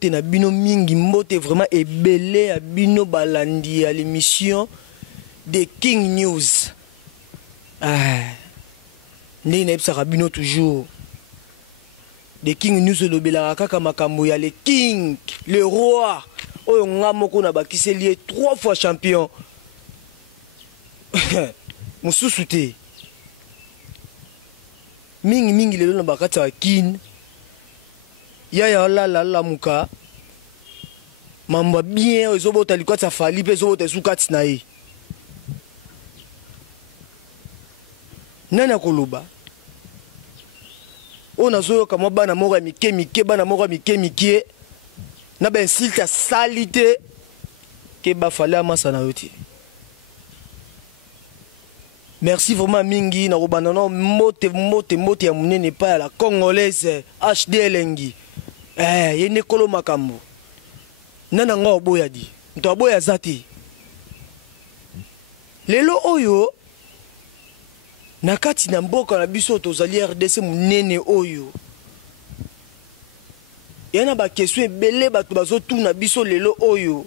mbote na bino mingi mbote vraiment ebele à bino balandi à l'émission de King News. Ndenge na bino toujours. De King News le belaka kaka makambo ya le king, le roi. Oyo ngamoko na bakiseli 3 fois champion. Mususu te. Mingi lelo na bakata wa kin. Ya la muka. Mamba bien ezobota likwata fali pe ezobota sukati na ye. Nana koloba. On a zoyo kama bana moko mike bana moko mike na ben silta salité ke ba fallait amasa na yoti. Merci vraiment mingi na robana no mote ya munene pa la congolaise HD Elengi. Yene kolo makambo. Nana nga oboya di. Nto aboya zati. Lelo oyo nakati na mboka na biso tozali RDC munene oyo. Yana ba question ebele bato bazotuna biso lelo oyo.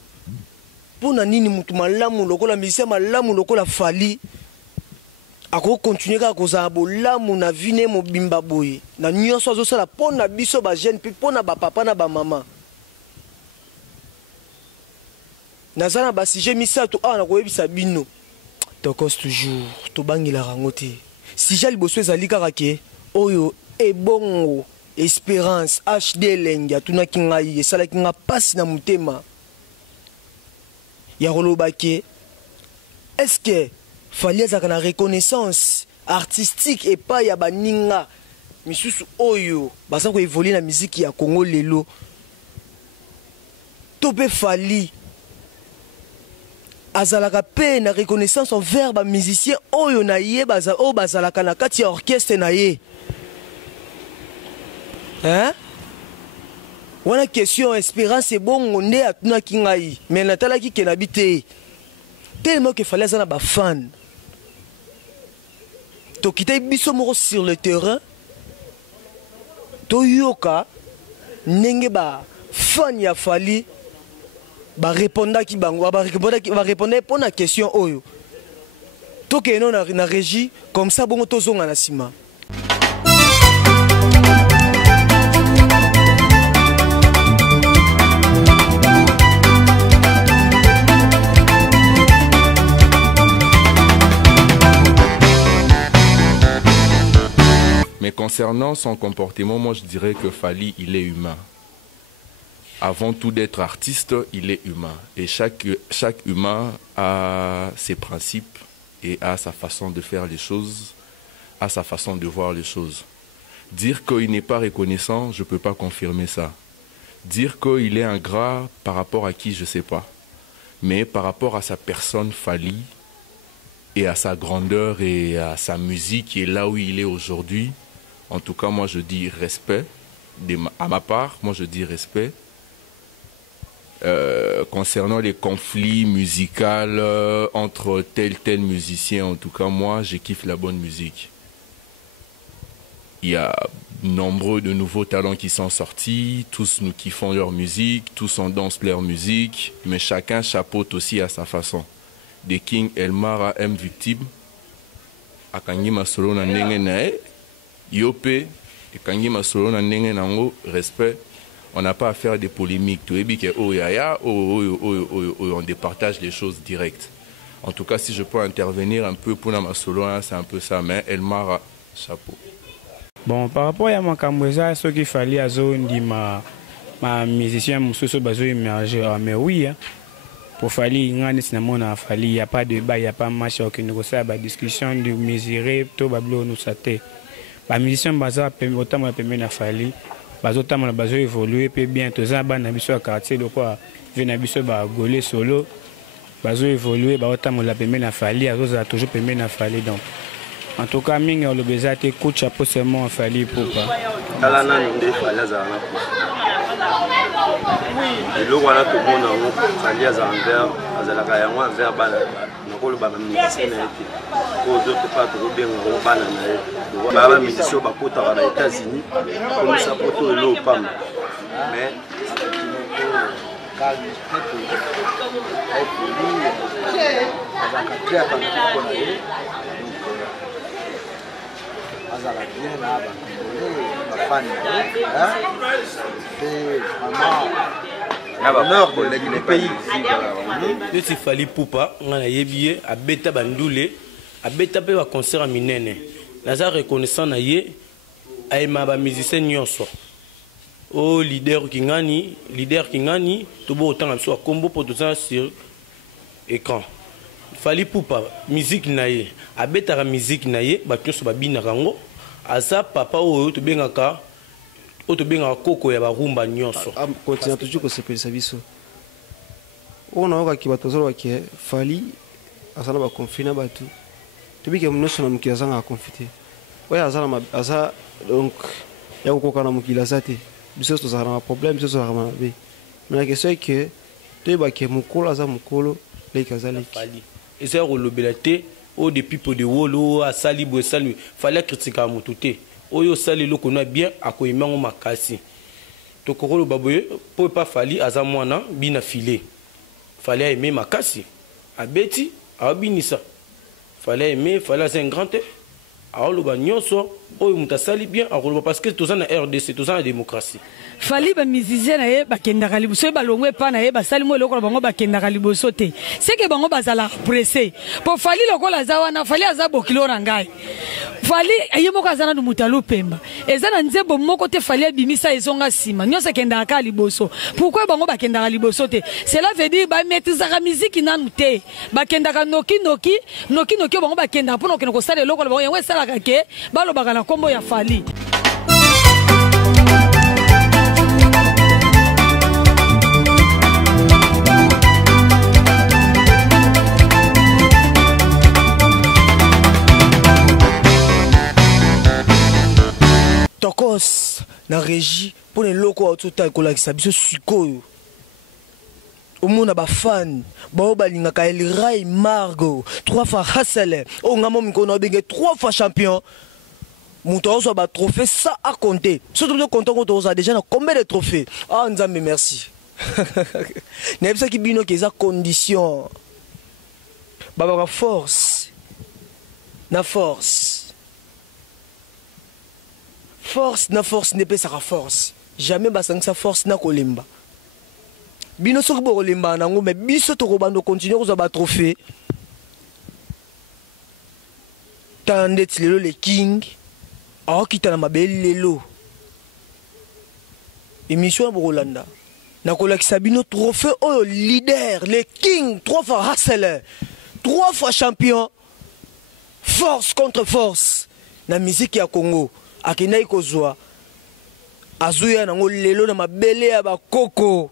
Pona nini mutu malamu lokola misema malamu lokola fali. Ako continuer ka kozala bolamu na vine mobimba boye. Na nyonso azosala pona biso ba jeune pe pona ba papa na ba mama. Nazana ba sujet misato na koyebisa bino. Tokos toujours to bangila rangote. Si jali boso ezali kaka ke oyo ebongo espérance HD Elengi atuna kingai esala kinga pasi na mutema. Ya koloba ke est-ce que fallait avoir la reconnaissance artistique et pas ya baninga misusu oyo basa ko évoluer la musique ya Congo lelo. Topé fali azalaka pe na reconnaissance envers ba musicien oyo na ye baza o bazalaka na kati ya orchestre na ye. Wana question espérance et bon nde atuna kingai mais natala ki kenabite tellement que fallait azana ba fan. To kita biso moko sur le terrain to yoka nenge ba fan ya fali ba répondre ki bango ba répondre pour la question oyo to ke non na régie comme ça bongo to zonga na sima. Mais concernant son comportement, moi je dirais que Fally, il est humain. Avant tout d'être artiste, il est humain. Et chaque humain a ses principes et a sa façon de faire les choses, a sa façon de voir les choses. Dire qu'il n'est pas reconnaissant, je ne peux pas confirmer ça. Dire qu'il est ingrat par rapport à qui, je ne sais pas. Mais par rapport à sa personne Fally et à sa grandeur et à sa musique et là où il est aujourd'hui, en tout cas, moi je dis respect. À ma part, moi je dis respect. Concernant les conflits musicaux entre tel musicien, en tout cas, moi je kiffe la bonne musique. Il y a nombreux de nouveaux talents qui sont sortis, tous nous kiffons leur musique, tous on danse leur musique, mais chacun chapeaute aussi à sa façon. De King Elmara M Victime, Akangi Masolo na ndenge nae, Yopé, Akangi Masolo na ndenge nango, respect. On n'a pas à faire des polémiques. Tu es que on départage les choses directes. En tout cas, si je peux intervenir un peu pour ma solo, c'est un peu ça. Mais Elmara, chapeau. Bon, par rapport à ma camouza, ce qu'il fallait à zone dit ma musicien Moussoso Bazo émerger. Mais oui, hein, pour Fally, il n'y a pas de débat, il n'y a pas de match, il y a pas de discussion, de mesurer, tout bablo nous saté. La musicien Baza autant permet à Fally. Bazotama na bazo évoluer pe bien toza ba na biso ya quartier de quoi vena biso ba golé solo bazo évoluer ba otama la pembe na Fally azoza toujours pembe na Fally donc en tout cas mingi on le bezate coach chapeau seulement Fally pour pas ala na ndé Fally za na oui le voilà tout bon na Fally za envers azala ka yango envers bana nakolo bana musicien na été aux autres pas trop bien bana na baba musicien ba kota ba États-Unis comme ça poto le pam mais calme, très poli. Très poli. Azaka très attentif pour aller. Azaka bien là, ma fan. C'est vraiment l'honneur de le pays. Il fallait poupa, on a yébié, à bêta bandoulé, à bêta pe va concert à minene. Naza reconnaissant na yé, aïma ba musicien nyonso. Oh leader kingani, tout beau autant à combo pour tout ça sur écran. Fallait poupa, musique na yé, à bêta la musique na yé, ba nyonso ba bina rango, à ça papa ou to bengaka, ou to bengaka koko ya ba rumba nyonso. Continue toujours que c'est pour sa vie. On a un qui va toujours qui fallait à ça va confiner batu. Tu vois que nous sommes qui a confité. Ouais à ça donc il y a encore un qui l'a zaté. Bisous ça a un problème bisous ça a un bé. Mais la question est que tu vois que mukolo ça mukolo les kazali. Et c'est au lobelate au depuis pour de wolo à sali bo sali fallait critiquer à mututé. Oyo sali lo connaît bien à ko imango makasi. To kokolo baboye pour pas fali azamwana bina filé. Fallait aimer ma casse. À Betty, à Binissa. Fallait aimer, fallait être un grand air. À Olobanyoso, Mutasali bien, parce que tout ça na RDC, tout ça na démocratie. Fallait ba musicien na ye ba kendaka liboso ba longwe pa na ye ba sali mo lokolo bango ba kendaka liboso te. C'est que bango bazala pressé. Pour fallait lokola zawana, fallait azabo kilo rangai. Fallait ayemo kazana du mutalo pemba. Ezana nzebo moko te fallait bimisa ezonga sima. Nyosa kendaka liboso. Pourquoi bango ba kendaka liboso te? Cela veut dire ba maîtriser la musique nanu te. Ba kendaka noki bango ba kendaka pour nokeno ko sala lokolo bango yengwe sala ke ba lo bakana kombo ya fallait. Tokos na régie pour les locaux autour de ça biso sikoyo omona ba fan ba balingaka El Ray Margo 3 fois Hassel o ngamo mikono benge 3 fois champion muto so ba trophée ça à compter surtout de content qu'on a déjà combien de trophées ah nzambe merci na bisa ki bino ke za condition baba force na force n'est pas sa force. Jamais basang sa force na kolemba. Bino soki bo kolemba nango mais biso to kobando continuer ko ba trophée. Tande lelo le king. Ah kita na mabeli lelo. Émission bo Rolanda. Na kolakisa bino trophée oyo leader, le king, 3 fois Hassel, 3 fois champion. Force contre force. Na musique ya Congo. Akinai kozwa azuya nango lelo na mabele ya bakoko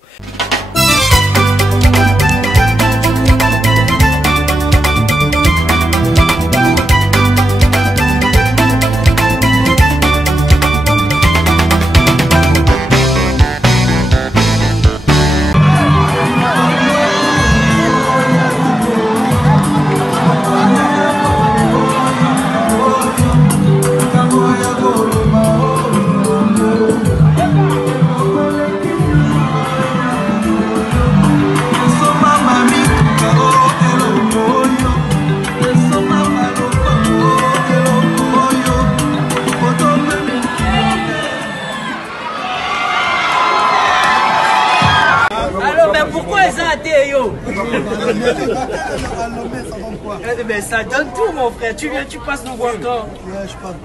Mais ça donne tout mon frère, tu viens, tu passes nous voir quand? Ouais, je parle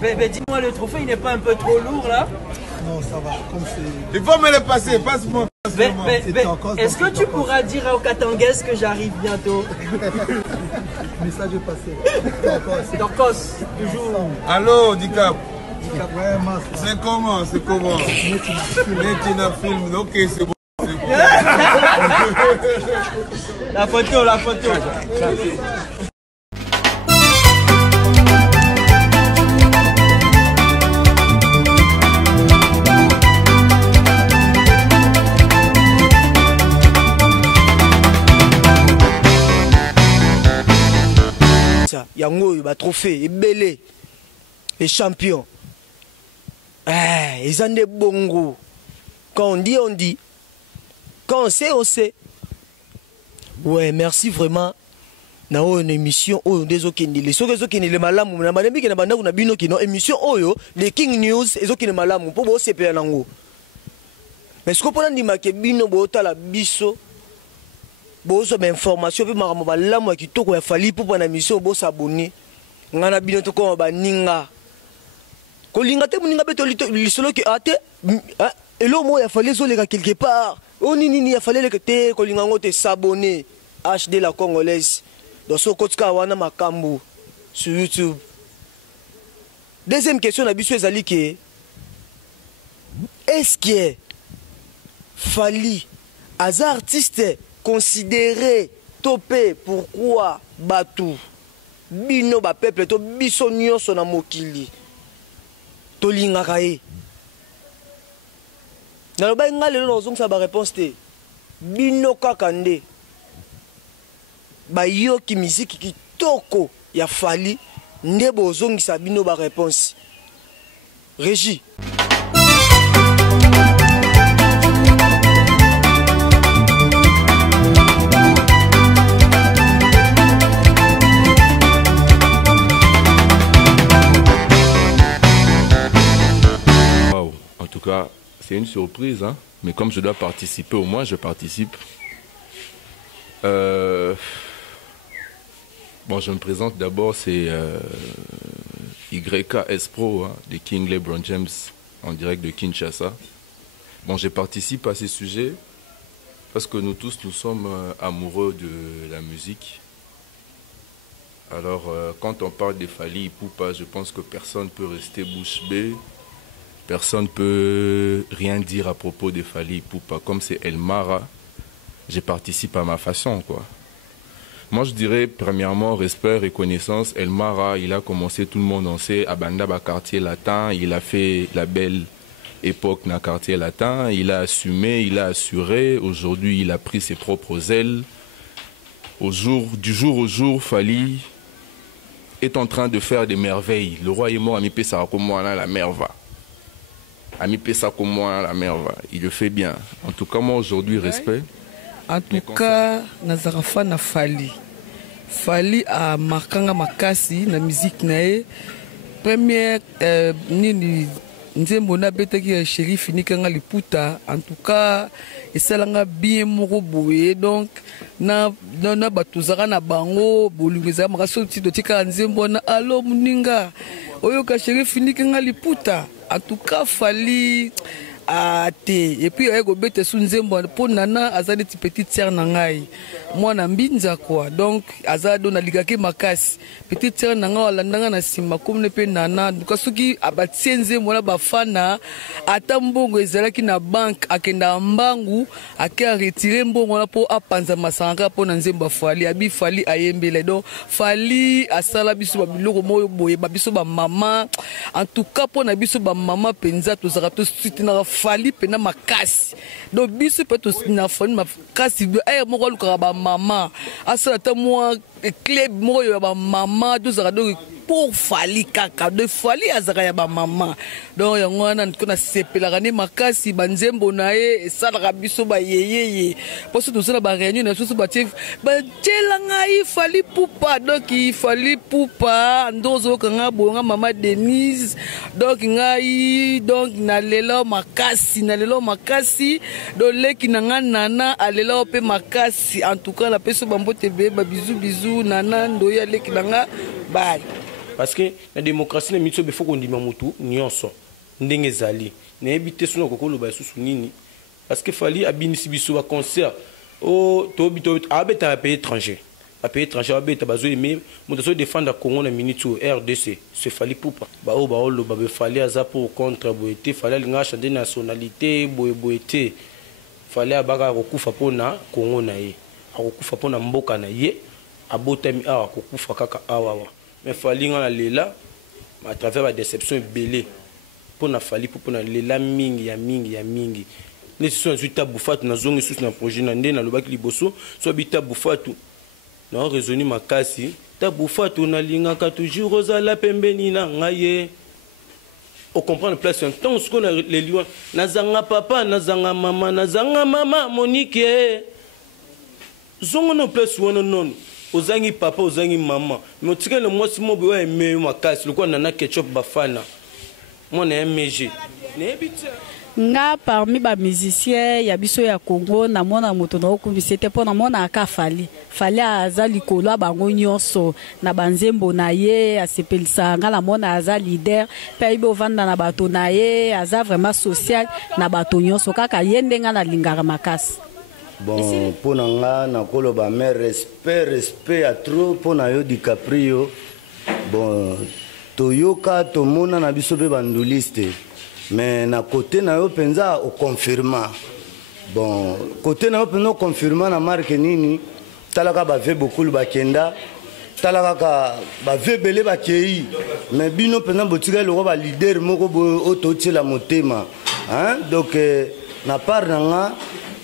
très. Mais dis-moi, le trophée il n'est pas un peu trop lourd là? Non, ça va, comme c'est... Il faut me le passer, passe-moi. Est-ce que tu pourras dire au Katanguès que j'arrive bientôt? Message est passé. Dorcos, toujours. Allô, Dicap. Ouais, c'est comment? C'est comment? Netina film, ok, c'est bon. La photo, la photo. Yango ba trophée ebele les champions ils ont des bongo quand on dit Quand on sait, on sait. Ouais, merci vraiment. Na une émission oyo ndezo kendile soki ezo kendile malamu na balembi na banda kuna bino kino émission oyo les King News ezo kendile malamu po bo sepela nango. Mais ce qu'on peut dire que bino bo tala biso bo so information pe makambo balamu kitoko ya fali pour na émission bo s'abonner. Ngana bino to ko ba ninga. Ko linga te muninga beto lisolo ki ate elo mo ya fali zo leka quelque part. O nini ya fali leka te ko linga ngote s'abonner. HD la congolaise. Dans ce kotka wana makambu sur YouTube. Deuxième question na biso ezali ke est-ce que Fally aza artiste considéré topé pourquoi batu bino ba peuple to biso nyonso na mokili to lingaka ye na loba ngale lo zongsa ba réponse te bino kaka nde bayoki miziki kitoko ya Fally nde bozongisa bino ba réponse. Régie. Wow. En tout cas, c'est une surprise, hein? Mais comme je dois participer, au moins je participe. Bon, je me présente d'abord, c'est YKS Pro, hein, de King LeBron James, en direct de Kinshasa. Bon, je participe à ces sujets parce que nous tous, nous sommes amoureux de la musique. Alors, quand on parle de Fally Ipupa, je pense que personne ne peut rester bouche bée. Personne ne peut rien dire à propos de Fally Ipupa. Comme c'est El Mara, je participe à ma façon, quoi. Moi, je dirais, premièrement, respect, reconnaissance. El Mara, il a commencé, tout le monde en sait, à Bandaba, quartier latin. Il a fait la belle époque dans le quartier latin. Il a assumé, il a assuré. Aujourd'hui, il a pris ses propres ailes. Du jour au jour, Fally est en train de faire des merveilles. Le roi est mort, Ami Pessa comme moi, la mer va. Ami Pessa comme moi, la mer va. Il le fait bien. En tout cas, moi, aujourd'hui, respect. En tout cas, nazarafa na Fally. Fally a marquanga makasi na musique nae. Première nini nzembo na betaki chéri finikanga liputa. En tout cas, esalanga bien moko boye donc na batuzaka na bango bolungeza makaso tito tika nzembo na alo muninga. Oyo ka chéri finikanga liputa. En tout cas, Fally et puis ego bete sunzembo pour nana azali petite sœur nangai mwana mbinza quoi donc azado na ligaki makasi petite sœur nanga walandanga na sima comme pe nana kasuki abatie nzembo na bafana ata mbongo ezalaki na banque akenda mbangu ake retirer mbongo na po apanza masanga po na nzembo Fally abi Fally ayembele donc Fally asala biso babiloko moyo boye babiso ba mama en tout cas po na biso ba mama penza to zakato suite na Fally pena makasi donc biso peut na Fally makasi ay moko luka ba mama asala ta moi club moyo ba mama to zakato pour Fally kaka de Fally azaka ya ba mama donc yango wana nkona sepela kane makasi banzembo nae esala biso ba yeyeye parce que tous na ba réunion na soso ba chef ba tselanga Fally Ipupa donc Fally Ipupa ndozo kanga bonga mama Denise donc ngai donc na lelo makasi do leki nanga nana alelo pe makasi en tout cas la peso bambote be ba bisou nana ndoya leki nanga bye. Parce que la démocratie, il faut qu'on dise que nyonso ndenge zali na ebité suna kokolo ba susu nini parce que Fally abinisi biso ba concert o to bito abeta pays étranger abeta bazo aimer moto défendre Congo na minute RDC c'est Fally Ipupa ba o lo ba Fally aza pour contre boete Fally linga chanter nationalité boete Fally abaka kokufa pona Congo na ye akokufa pona mboka na ye abotami awa kokufa kaka awa mais Fally ngana lela à travers la déception belé pour na Fally pour na lela mingi ya les sont suite bufatu na zongi sous na projet na ndé na lobaki liboso so bita bufatu na raisonner makasi ta bufatu na linga ka toujours ozala pembeni na ngaye on comprend le place un temps ce qu'on a les lions nazanga papa nazanga mama Monique zongo no place wono non ozangi papa ozangi mama mais tika le moi si mo be wa me makasi le ko nana ketchup bafana moi na MG ne bita nga parmi ba musiciens ya biso ya Congo na mona moto na okumbisi te pona mona aka fali aza likolo bango nyonso na banzembo na ye asepelisa nga la mona aza leader pe ibo vanda na bato na ye aza vraiment social na bato nyonso kaka yende nga na lingara makasi. Bon pona nga na koloba mais respect à trop pona yo DiCaprio. Bon toyoka tomona na biso be banduliste. Mais na côté na yo penza au confirma. Bon, côté na yo penza confirma na marque nini talaka ba ve beaucoup le bakenda talaka ba ve belé ba kei mais bino penza botika le ba leader moko bo ototi la motema hein donc na part nga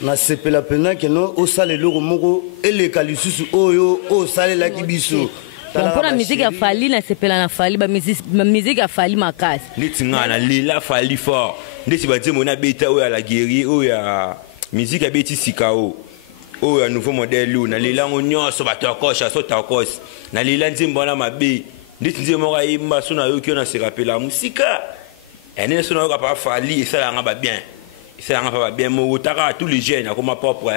na sepela penza que no o sale logo moko ele kalisusu oyo o sale la kibiso. Bon, pour la musique a fallu na sepela na fallu ba musique a fallu makasi nitinga na lila fallu fort ndesi ba mona beta o ya la guerrier o ya musique a beti sikao o ya nouveau modèle na lila ngonyoso ba tokosha so tokos na lila nzimbo na mabe ndesi nzimbo ka imba so na yo ki na se rappela musika ene so na yo ka pa fallu et ça nga ba bien ça nga pas bien mo utaka tous les jeunes comme propre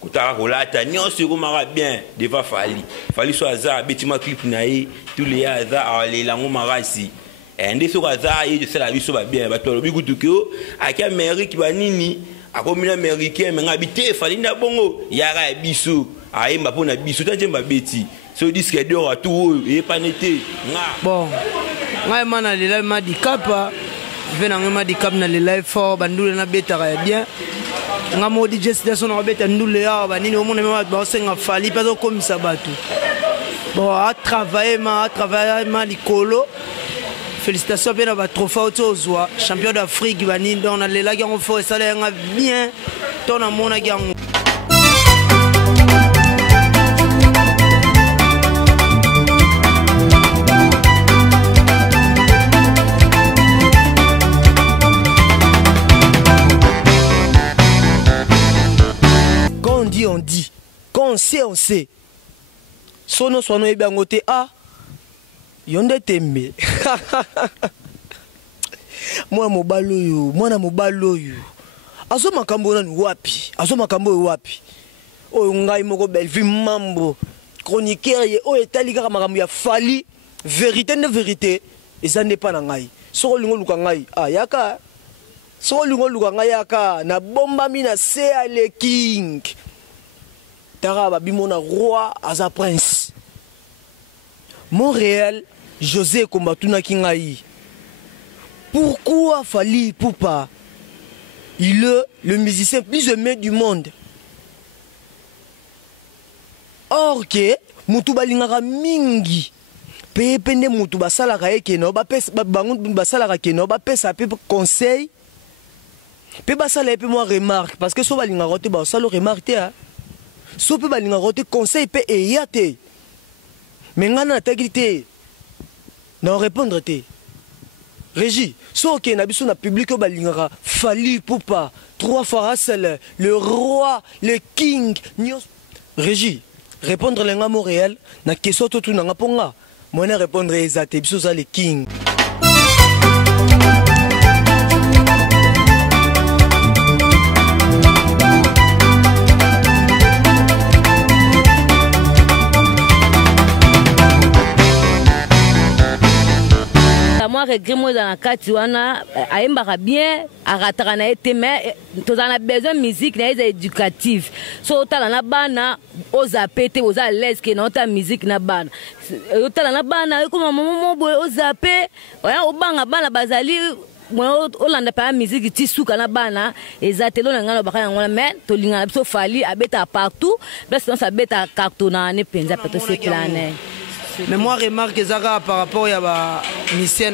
kutaka kolata nyonso komaka bien deva fali so aza betima clip na ye tous les aza alela ngo marasi ende so aza ye de la biso ba bien bato lobi kutukio aki Amérique banini akomina américain menga bité fali na bongo yara biso ayemba pona biso tanjemba beti so disque d'or tout et panete nga bon nga mana lela ma di kapa vena nga di kap na lela fort bandule na betaka ya bien nga modi DJ son robeta ndule ya banini au monde même ba senga fali pas comme ça batou bon a travailler ma likolo félicitations bien ba trophée autozwa champion d'Afrique banini on a les là qui ont fait ça nga bien ton amona qui on dit, quand on sait. Sono sono e bien côté a yonde tembe. Moi na mobalo yo. Azo makambo na wapi? Azo makambo wapi? O ngai moko Belleville mambo. Chroniqueur ye o etali kaka makambo ya fali. Vérité ne vérité. Et ça n'est pas na ngai. Soko lingo luka ngai. Ah yaka. Soko lingo luka ngai yaka na bomba mina sea le king. Taraba bimona roi aza prince. Montréal, José Kombatuna Kingaï. Pourquoi Fally Ipupa? Il est le musicien plus aimé du monde. Or que Mutuba lingara mingi. Pepende Mutuba salaka ekeno ba pesa bangun ba salaka keno ba pesa pe conseil. Pe ba sala pe moi remarque parce que so ba lingara te ba sala remarque hein. So pe balinga rote conseil pe eyate. Mais ngana na tagrité. Na répondre te. Régie, so que na biso na public balinga Fally Ipupa 3 fois Russell, le roi, le king. Régie, répondre lenga Montréal na question to tu na ponga. Moi na répondre ezate biso za le king. Moi regret moi dans la katiwana aembara bien arataka na été mais tous on a besoin de musique na éducative so tala na bana ozapete oza l'aise que na ta musique na bana tala na bana ko maman boy ozape oya obanga bana bazali olanda pa musique ti suka na bana ezatelo na ngana bakana ngona mais to linga biso Fally abeta partout parce que ça beta cartona ne penza peto se planer. Mais moi remarque Zara par rapport à la mission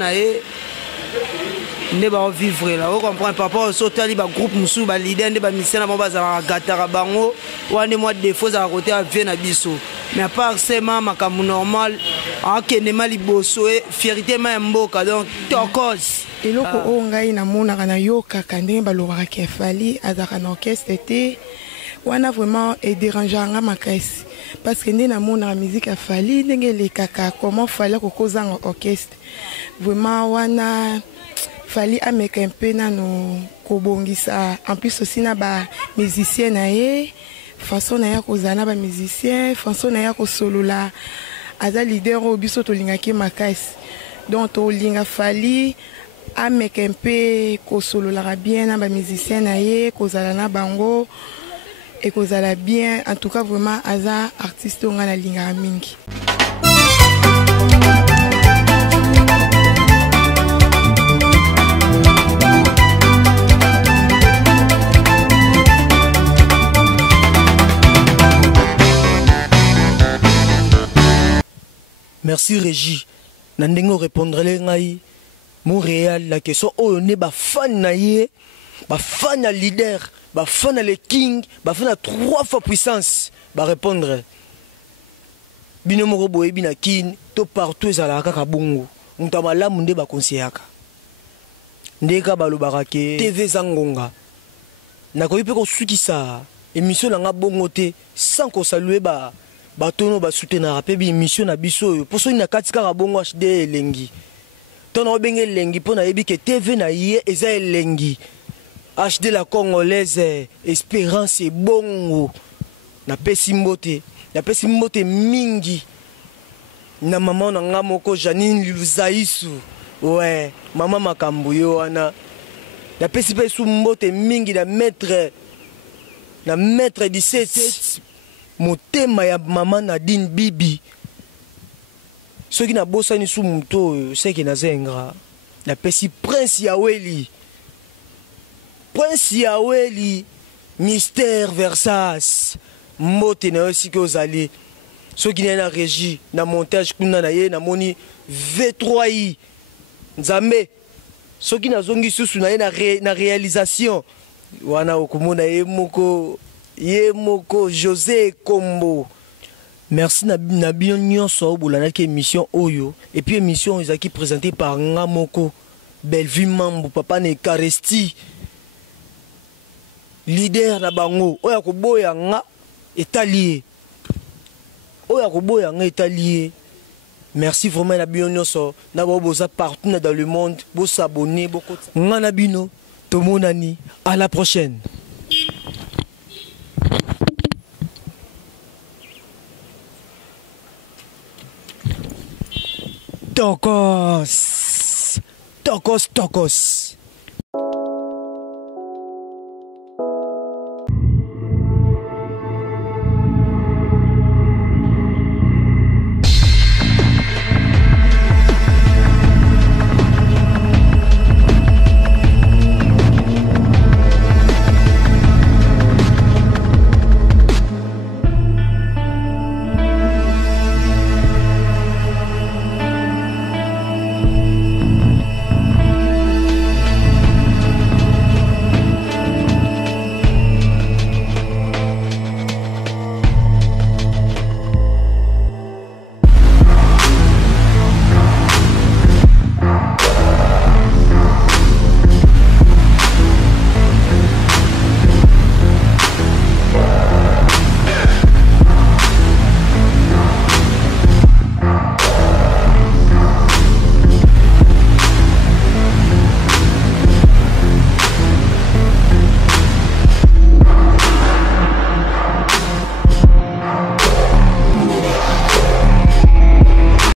ne ba vivre là on comprend par rapport au sotali ba groupe musu ba leader ne ba mission na ba za gatara bango wane moi défaut za côté à na biso mais à part c'est makambu normal en que ne mali bosso et fierté ma mboka donc tokos eloko oyo ngai namonaka nayokaka ndenge balobaka ke Fally azalaka na orchestre te wana vraiment edérangeaka nga makasi parce que nde namonaka musique ya Fally ndenge elekaka comment Fally akokozanga orchestre vraiment wana Fally ameka mpe nano kobongisa en plus aussi na bamusicien na ye façon na ye kozala na bamusicien façon na ye kosolola aza leader oyo biso tolingaki makasi donc tolinga Fally ameka mpe kosololaka bien na bamusicien na ye kozala na bango et kozala bien en tout cas vraiment aza artiste oyo nga nalingaka mingi. Merci Régie. Nandengo répondre ngai Montréal la question oyo ne ba fan na ye, ba fan na leader, ba fan na le king, ba fan na 3 fois puissance, ba répondre. Bino moko boye bina kin to partout ezala kaka bongo. Mutama la munde ba conseillaka. Ndeka balobaka ke TV zangonga. Na ko ipe ko sukisa émission na nga bongo te sans ko saluer ba batono ba soutenir pe bi émission na biso pour so ina katika ka bongo HD elengi tono benge elengi pona yebi ke TV na ye eza elengi HD la congolaise espérance et bongo na pesi mbote mingi na maman na nga moko Janine Luzaisu ouais maman makambo yo wana na pesi pe su mbote mingi na maître 17 motema ya mama Nadine Bibi soki na bosani su muto seki na zengra na pesi Prince Yaweli Mystère Versace mbote na yosi ki ozali soki na régie na montage kuna na ye na moni V3i nzambe soki na zongi susu na ye na réalisation wana okomona ye moko José Kombo. Merci na bino nyonso obolanaki émission oyo et puis émission ezaki présentée par Ngamoko Bellevue Mambo papa ne Karesti leader na bango oya koboya nga etalié merci vraiment na bino nyonso na boza partout dans le monde bo s'abonner beaucoup nga na bino tomonani à la prochaine. Tokos.